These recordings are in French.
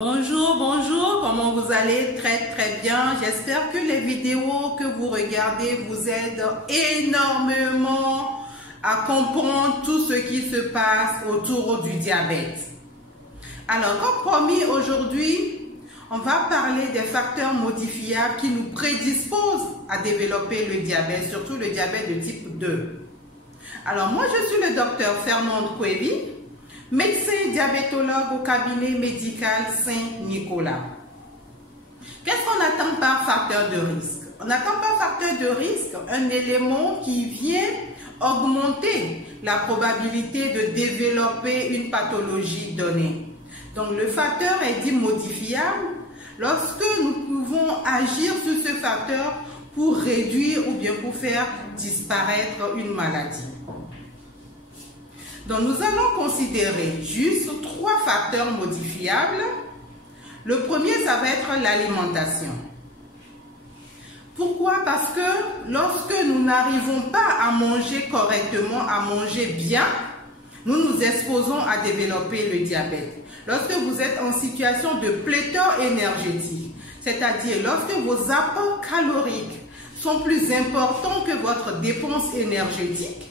Bonjour, bonjour, comment vous allez? Très bien. J'espère que les vidéos que vous regardez vous aident énormément à comprendre tout ce qui se passe autour du diabète. Alors, comme promis, aujourd'hui, on va parler des facteurs modifiables qui nous prédisposent à développer le diabète, surtout le diabète de type 2. Alors, moi, je suis le docteur Fernande Kouebi, médecin diabétologue au cabinet médical Saint-Nicolas. Qu'est-ce qu'on attend par facteur de risque? On attend par facteur de risque un élément qui vient augmenter la probabilité de développer une pathologie donnée. Donc le facteur est dit modifiable lorsque nous pouvons agir sur ce facteur pour réduire ou bien pour faire disparaître une maladie. Donc, nous allons considérer juste 3 facteurs modifiables. Le premier, ça va être l'alimentation. Pourquoi? Parce que lorsque nous n'arrivons pas à manger correctement, à manger bien, nous nous exposons à développer le diabète. Lorsque vous êtes en situation de pléthore énergétique, c'est-à-dire lorsque vos apports caloriques sont plus importants que votre dépense énergétique,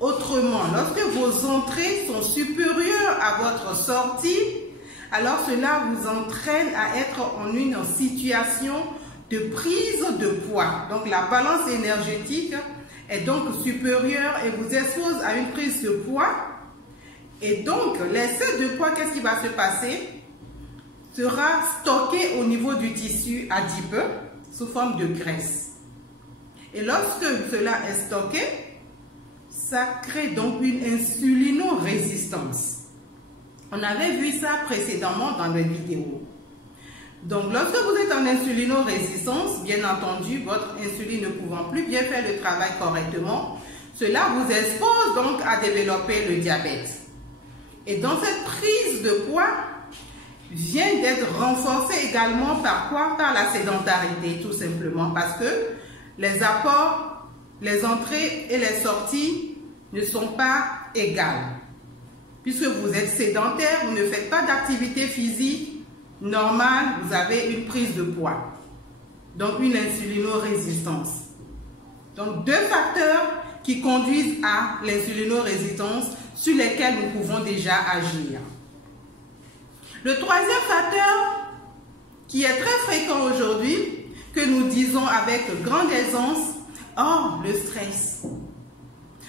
autrement, lorsque vos entrées sont supérieures à votre sortie, alors cela vous entraîne à être en une situation de prise de poids. Donc la balance énergétique est donc supérieure et vous expose à une prise de poids. Et donc l'excès de poids, qu'est-ce qui va se passer? Sera stocké au niveau du tissu adipeux sous forme de graisse. Et lorsque cela est stocké, ça crée donc une insulinorésistance. On avait vu ça précédemment dans les vidéos. Donc, lorsque vous êtes en insulinorésistance, bien entendu, votre insuline ne pouvant plus bien faire le travail correctement, cela vous expose donc à développer le diabète. Et donc, cette prise de poids vient d'être renforcée également par quoi? Par la sédentarité, tout simplement, parce que les apports, les entrées et les sorties ne sont pas égales. Puisque vous êtes sédentaire, vous ne faites pas d'activité physique normale, vous avez une prise de poids. Donc une insulinorésistance. Donc 2 facteurs qui conduisent à l'insulinorésistance sur lesquels nous pouvons déjà agir. Le 3e facteur qui est très fréquent aujourd'hui, que nous disons avec grande aisance, oh, le stress.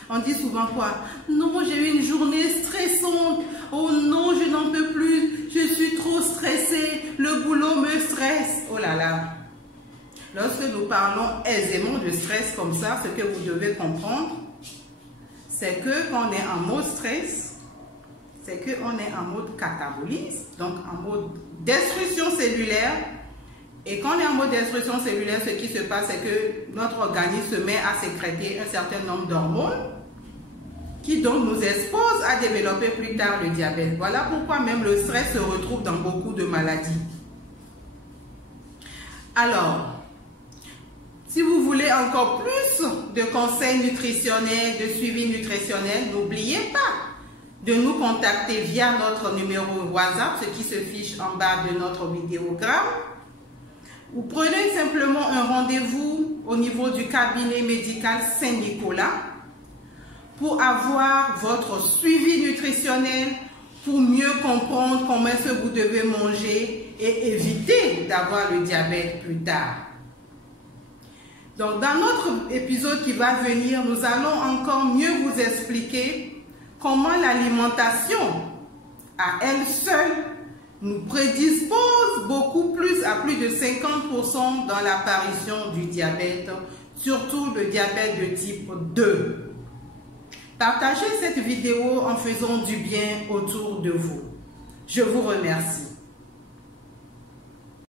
On dit souvent quoi? Non, j'ai eu une journée stressante. Oh non, je n'en peux plus. Je suis trop stressée. Le boulot me stresse. Oh là là. Lorsque nous parlons aisément de stress comme ça, ce que vous devez comprendre, c'est que quand on est en mode stress, c'est qu'on est en mode catabolisme, donc en mode destruction cellulaire. Et quand on est en mode destruction cellulaire, ce qui se passe, c'est que notre organisme se met à sécréter un certain nombre d'hormones qui donc nous expose à développer plus tard le diabète. Voilà pourquoi même le stress se retrouve dans beaucoup de maladies. Alors, si vous voulez encore plus de conseils nutritionnels, de suivi nutritionnel, n'oubliez pas de nous contacter via notre numéro WhatsApp, ce qui se fiche en bas de notre vidéogramme. Vous prenez simplement un rendez-vous au niveau du cabinet médical Saint-Nicolas pour avoir votre suivi nutritionnel, pour mieux comprendre comment est-ce que vous devez manger et éviter d'avoir le diabète plus tard. Donc, dans notre épisode qui va venir, nous allons encore mieux vous expliquer comment l'alimentation, à elle seule, nous prédispose beaucoup plus, à plus de 50% dans l'apparition du diabète, surtout le diabète de type 2. Partagez cette vidéo en faisant du bien autour de vous. Je vous remercie.